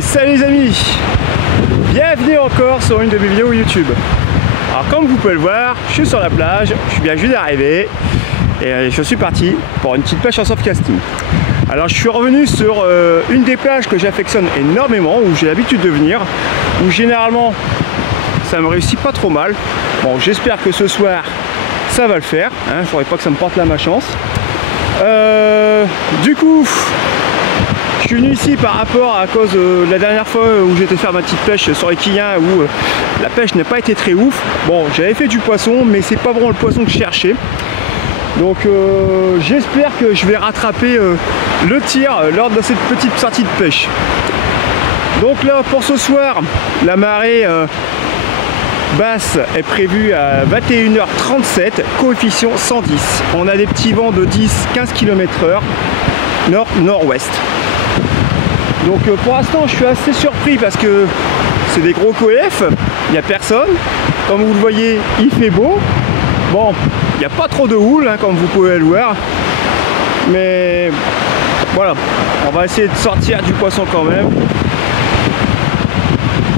Salut les amis, bienvenue encore sur une de mes vidéos YouTube. Alors comme vous pouvez le voir, je suis sur la plage, je suis bien juste d'arriver et je suis parti pour une petite pêche en softcasting. Alors je suis revenu sur une des plages que j'affectionne énormément, où j'ai l'habitude de venir, où généralement ça me réussit pas trop mal. Bon, j'espère que ce soir ça va le faire, hein, il faudrait pas que ça me porte la malchance. Du coup, je suis venu ici par rapport à cause de la dernière fois où j'étais faire ma petite pêche sur les quilliens, où la pêche n'a pas été très ouf. Bon, j'avais fait du poisson, mais c'est pas vraiment le poisson que je cherchais. Donc j'espère que je vais rattraper le tir lors de cette petite sortie de pêche. Donc là, pour ce soir, la marée basse est prévue à 21h37, coefficient 110. On a des petits vents de 10-15 km/h, nord-nord-ouest. Donc pour l'instant je suis assez surpris parce que c'est des gros coef, il n'y a personne, comme vous le voyez il fait beau, bon il n'y a pas trop de houle hein, comme vous pouvez le voir, mais voilà, on va essayer de sortir du poisson quand même.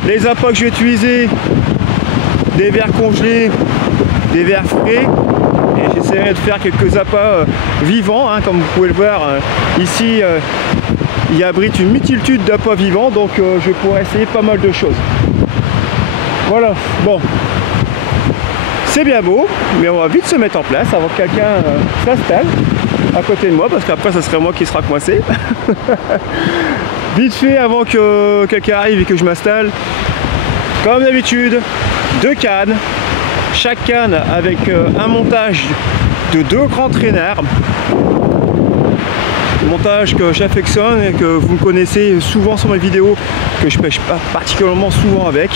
Les appâts que je vais utiliser, des vers congelés, des vers frais, et j'essaierai de faire quelques appâts vivants hein, comme vous pouvez le voir ici. Il abrite une multitude d'appâts vivants, donc je pourrais essayer pas mal de choses. Voilà, bon, c'est bien beau, mais on va vite se mettre en place avant que quelqu'un s'installe à côté de moi, parce qu'après ça serait moi qui sera coincé. Vite fait, avant que quelqu'un arrive et que je m'installe, comme d'habitude, 2 cannes, chaque canne avec un montage de 2 grands traînards. Montage que j'affectionne et que vous connaissez souvent sur mes vidéos, que je pêche pas particulièrement souvent avec.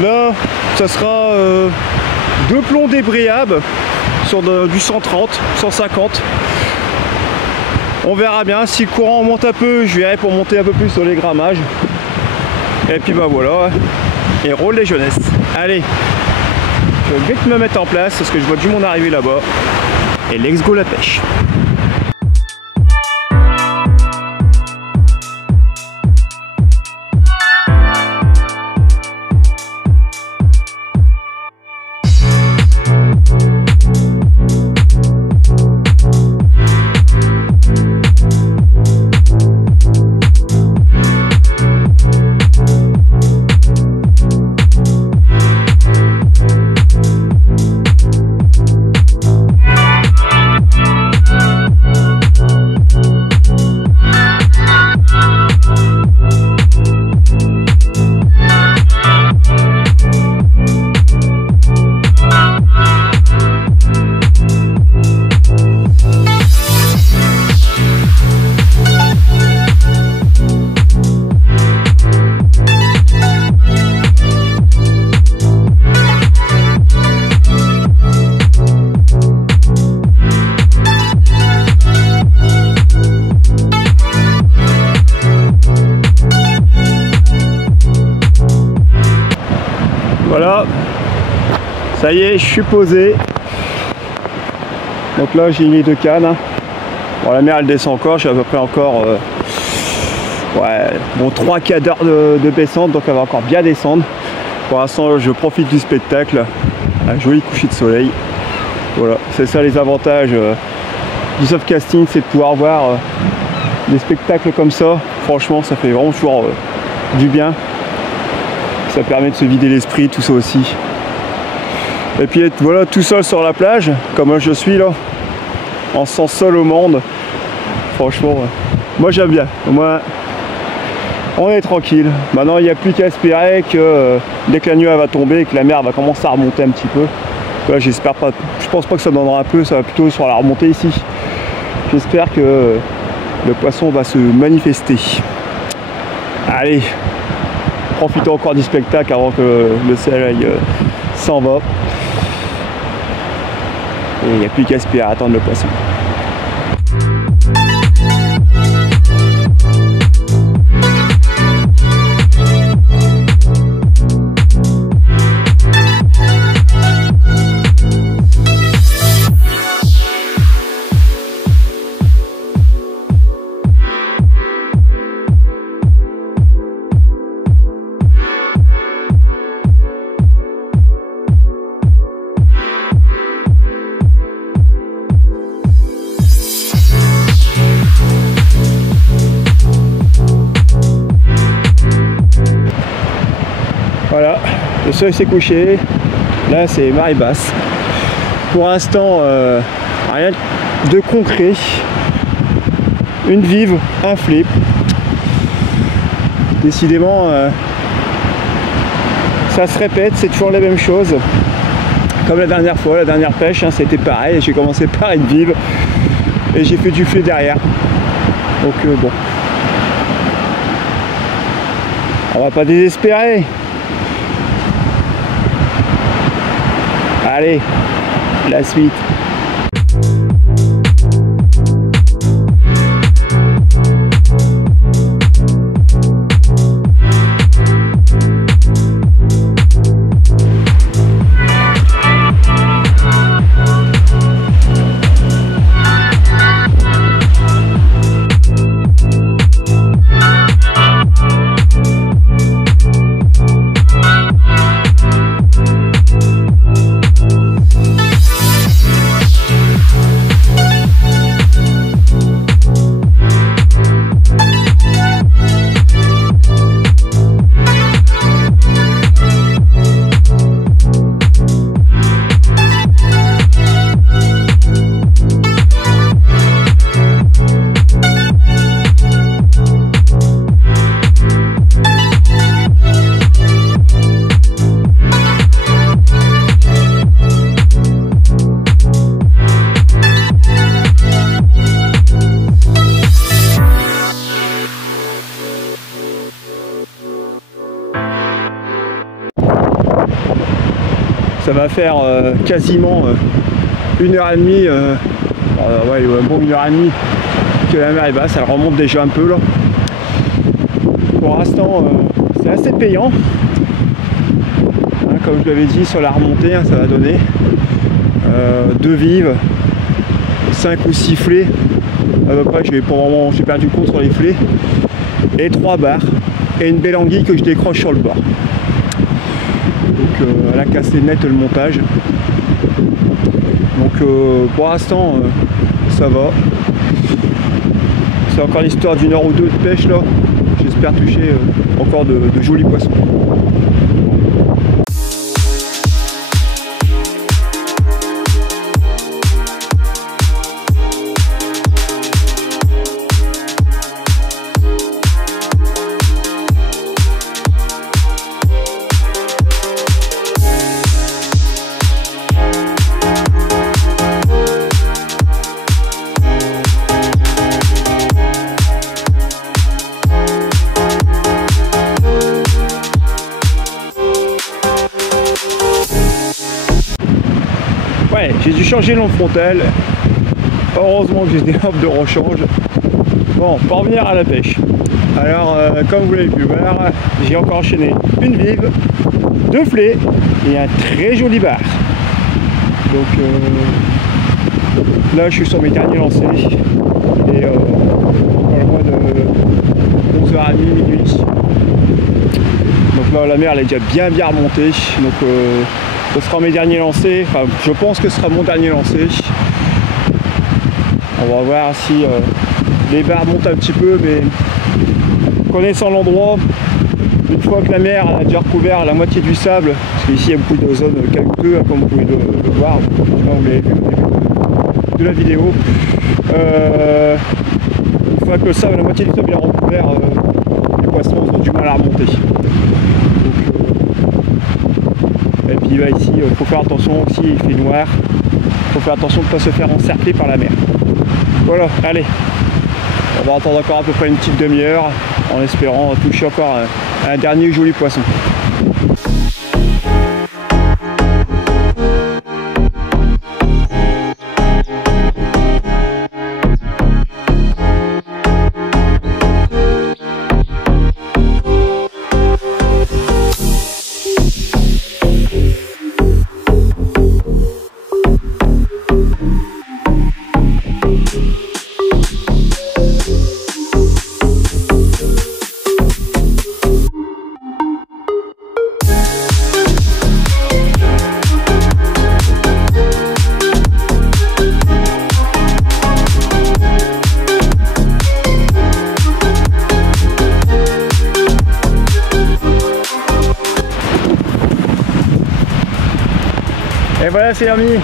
Là ça sera 2 plombs débrayables sur du 130, 150. On verra bien, si le courant monte un peu, je verrai pour monter un peu plus sur les grammages. Et puis bah voilà, et rôle les jeunesses. Allez, je vais vite me mettre en place parce que je vois du monde arriver là-bas. Et let's go la pêche. Voilà, ça y est, je suis posé. Donc là j'ai mis 2 cannes. Bon, la mer elle descend encore, j'ai à peu près encore ouais, bon, 3-4 heures de descente, donc elle va encore bien descendre. Pour l'instant je profite du spectacle, un joli coucher de soleil. Voilà, c'est ça les avantages du softcasting, c'est de pouvoir voir des spectacles comme ça. Franchement ça fait vraiment toujours du bien. Ça permet de se vider l'esprit, tout ça aussi. Et puis être voilà tout seul sur la plage, comme je suis là, en sens seul au monde. Franchement, moi j'aime bien. Moi, on est tranquille. Maintenant il n'y a plus qu'à espérer que dès que la nuit va tomber et que la mer va commencer à remonter un petit peu. Là j'espère pas, je pense pas que ça donnera un peu, ça va plutôt sur la remontée ici. J'espère que le poisson va se manifester. Allez, profitons encore du spectacle avant que le soleil s'en va. Et il n'y a plus qu'à espérer attendre le poisson. Voilà, le soleil s'est couché, là c'est marée basse. Pour l'instant, rien de concret. Une vive, un flip. Décidément, ça se répète, c'est toujours la même chose. Comme la dernière fois, la dernière pêche, hein, c'était pareil. J'ai commencé par une vive et j'ai fait du flip derrière. Donc bon, on va pas désespérer. Allez, la suite. Ça va faire quasiment 1h30, ouais, bon 1h30 que la mer est basse, elle remonte déjà un peu là. Pour l'instant, c'est assez payant. Hein, comme je l'avais dit sur la remontée, hein, ça va donner 2 vives, 5 ou 6 flets. À peu près, j'ai perdu le compte sur les flets. Et 3 barres. Et une belle anguille que je décroche sur le bord. Donc elle a cassé net le montage. Donc pour l'instant ça va. C'est encore l'histoire d'une heure ou deux de pêche là. J'espère toucher encore de jolis poissons. Ouais, j'ai dû changer l'ombre frontale. Heureusement que j'ai des lampes de rechange. Bon, pour revenir à la pêche. Alors, comme vous l'avez pu voir, j'ai encore enchaîné une vive, 2 flets et un très joli bar. Donc là, je suis sur mes derniers lancers. Et encore le mois de 11h30, minuit. Donc là, la mer elle est déjà bien remontée. Donc ce sera mes derniers lancers. Enfin, je pense que ce sera mon dernier lancer. On va voir si les barres montent un petit peu, mais connaissant l'endroit, une fois que la mer a déjà recouvert la moitié du sable, parce qu'ici il y a beaucoup de zones calcaeuses, comme vous pouvez le voir, vous l'avez vu au début de la vidéo. Une fois que le sable, la moitié du sable est recouvert, les poissons ont du mal à remonter. Et puis là ici, il faut faire attention aussi, il fait noir, il faut faire attention de ne pas se faire encercler par la mer. Voilà, allez, on va attendre encore à peu près une petite demi-heure en espérant toucher encore un dernier joli poisson. Et voilà, c'est amis,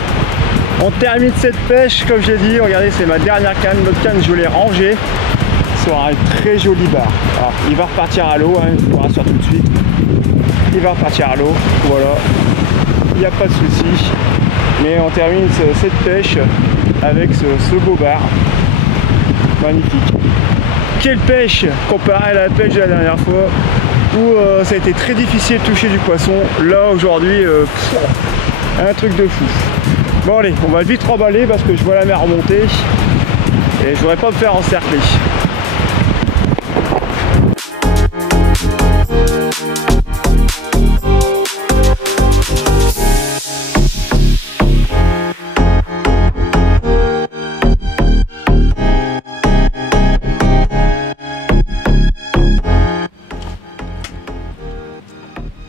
on termine cette pêche. Comme j'ai dit, regardez, c'est ma dernière canne. L'autre canne, je l'ai rangée sur un très joli bar. Alors, il va repartir à l'eau, hein, je vous rassure tout de suite. Il va repartir à l'eau, voilà, il n'y a pas de souci. Mais on termine cette pêche avec ce beau bar. Magnifique. Quelle pêche comparé à la pêche de la dernière fois où ça a été très difficile de toucher du poisson. Là, aujourd'hui, un truc de fou. Bon allez, on va vite remballer parce que je vois la mer remonter et je voudrais pas me faire encercler.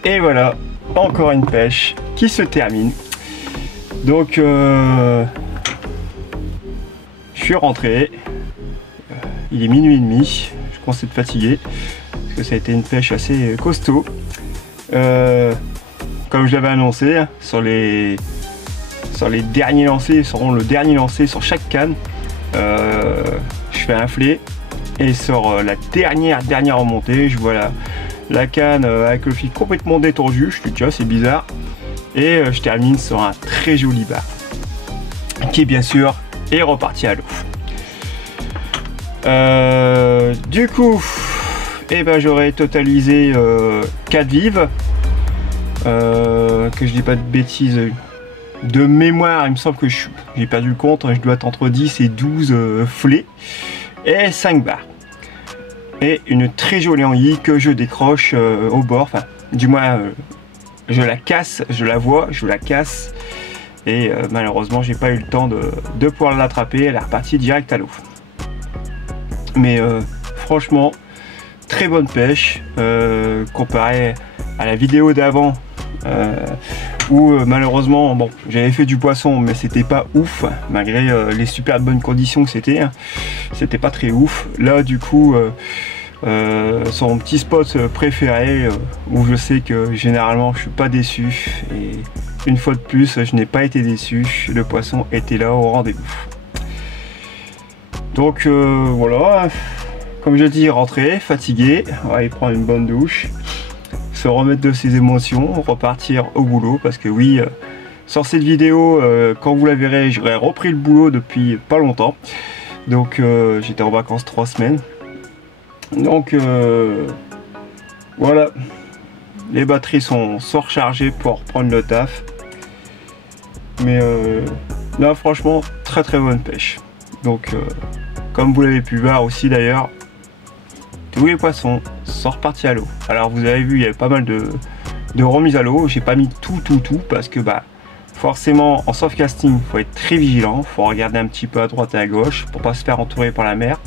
Et voilà, encore une pêche qui se termine. Donc je suis rentré, il est minuit et demi, je commence à être fatigué parce que ça a été une pêche assez costaud. Comme je l'avais annoncé, sur les derniers lancers, seront le dernier lancé sur chaque canne, je fais un filet et sur la dernière remontée, je vois la canne avec le fil complètement détendu. Je dis tiens, c'est bizarre, et je termine sur un très joli bar qui bien sûr est reparti à l'eau. Du coup, j'aurais totalisé 4 vives, que je dis pas de bêtises, de mémoire il me semble que j'ai perdu le compte, je dois être entre 10 et 12 filets et 5 barres. Et une très jolie anguille que je décroche au bord, enfin du moins je la casse, je la vois, je la casse, et malheureusement j'ai pas eu le temps de pouvoir l'attraper, elle est repartie direct à l'eau. Mais franchement très bonne pêche comparé à la vidéo d'avant où malheureusement bon, j'avais fait du poisson mais c'était pas ouf malgré les super bonnes conditions que c'était, c'était pas très ouf. Là du coup sur mon petit spot préféré où je sais que généralement je suis pas déçu, et une fois de plus je n'ai pas été déçu, le poisson était là au rendez-vous. Donc voilà, comme je dis, rentrer fatigué, on va aller prendre une bonne douche, se remettre de ses émotions, repartir au boulot, parce que oui, sur cette vidéo, quand vous la verrez, j'aurais repris le boulot depuis pas longtemps. Donc j'étais en vacances 3 semaines. Donc voilà, les batteries sont rechargées pour reprendre le taf. Mais là franchement très bonne pêche. Donc comme vous l'avez pu voir aussi d'ailleurs, tous les poissons sont repartis à l'eau. Alors vous avez vu, il y avait pas mal de remises à l'eau. J'ai pas mis tout parce que forcément en soft casting il faut être très vigilant, faut regarder un petit peu à droite et à gauche pour pas se faire entourer par la mer,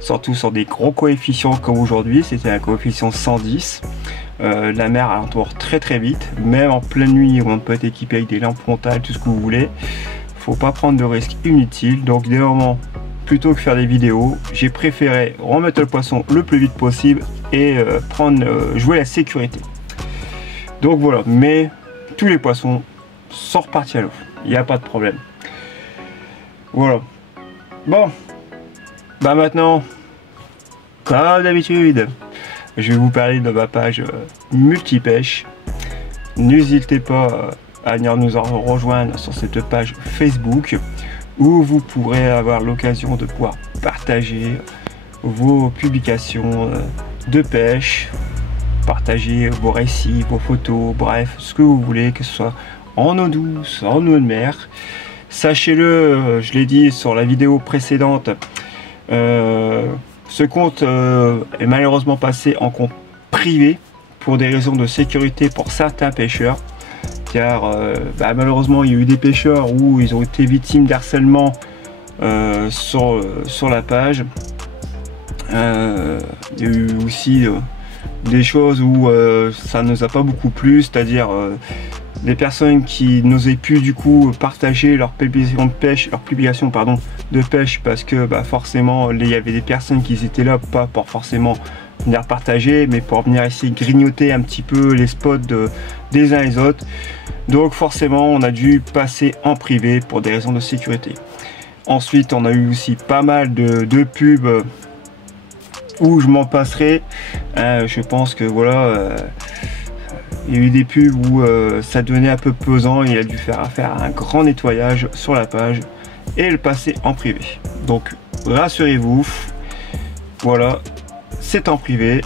surtout sur des gros coefficients comme aujourd'hui. C'était un coefficient 110. La mer elle entoure très vite, même en pleine nuit où on peut être équipé avec des lampes frontales, tout ce que vous voulez. Faut pas prendre de risques inutiles. Donc des moments, plutôt que faire des vidéos, j'ai préféré remettre le poisson le plus vite possible et jouer la sécurité. Donc voilà, mais tous les poissons sont repartis à l'eau, il n'y a pas de problème. Voilà. Bon, maintenant, comme d'habitude, je vais vous parler de ma page multipêche. N'hésitez pas à venir nous rejoindre sur cette page Facebook où vous pourrez avoir l'occasion de pouvoir partager vos publications de pêche, partager vos récits, vos photos, bref, ce que vous voulez, que ce soit en eau douce, en eau de mer. Sachez-le, je l'ai dit sur la vidéo précédente, ce compte est malheureusement passé en compte privé pour des raisons de sécurité pour certains pêcheurs, car malheureusement il y a eu des pêcheurs où ils ont été victimes d'harcèlement sur la page. Il y a eu aussi des choses où ça ne nous a pas beaucoup plu, c'est-à-dire des personnes qui n'osaient plus du coup partager leur publication de pêche, de pêche, parce que forcément il y avait des personnes qui étaient là pas pour forcément venir partager, mais pour venir essayer de grignoter un petit peu les spots des uns et des autres. Donc forcément on a dû passer en privé pour des raisons de sécurité. Ensuite on a eu aussi pas mal de pubs où je m'en passerai. Je pense que voilà, il y a eu des pubs où ça devenait un peu pesant et il a dû faire un grand nettoyage sur la page et le passer en privé. Donc rassurez-vous, voilà, c'est en privé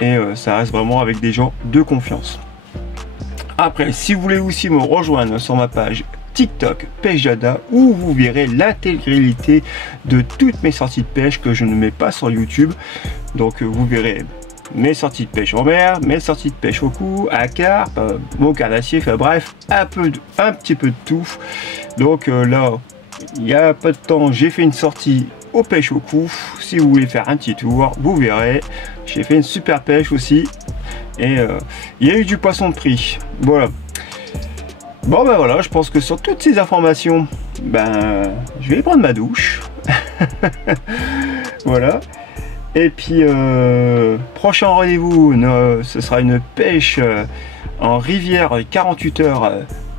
et ça reste vraiment avec des gens de confiance. Après, si vous voulez aussi me rejoindre sur ma page TikTok Pêche Dada, où vous verrez l'intégralité de toutes mes sorties de pêche que je ne mets pas sur YouTube. Donc vous verrez mes sorties de pêche en mer, mes sorties de pêche au cou, à carpe, mon carnassier, enfin bref, un petit peu de tout. Donc là, il y a pas de temps, j'ai fait une sortie aux pêches au cou. Si vous voulez faire un petit tour, vous verrez. J'ai fait une super pêche aussi. Et il y a eu du poisson de prix. Voilà. Bon voilà, je pense que sur toutes ces informations, je vais prendre ma douche. Voilà. Et puis prochain rendez-vous, ce sera une pêche en rivière 48 heures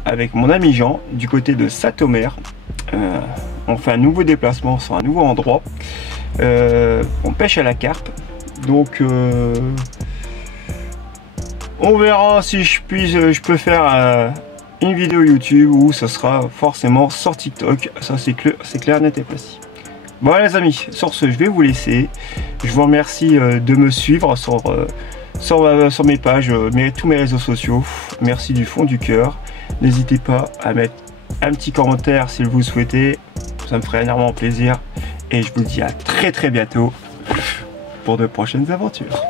avec mon ami Jean du côté de Saint-Omer. On fait un nouveau déplacement sur un nouveau endroit. On pêche à la carpe. Donc on verra si je peux faire une vidéo YouTube où ça sera forcément sur TikTok. Ça c'est clair, net et précis. Voilà les amis, sur ce je vais vous laisser. Je vous remercie de me suivre sur mes pages, tous mes réseaux sociaux. Merci du fond du cœur. N'hésitez pas à mettre un petit commentaire si vous le souhaitez. Ça me ferait énormément plaisir. Et je vous dis à très bientôt pour de prochaines aventures.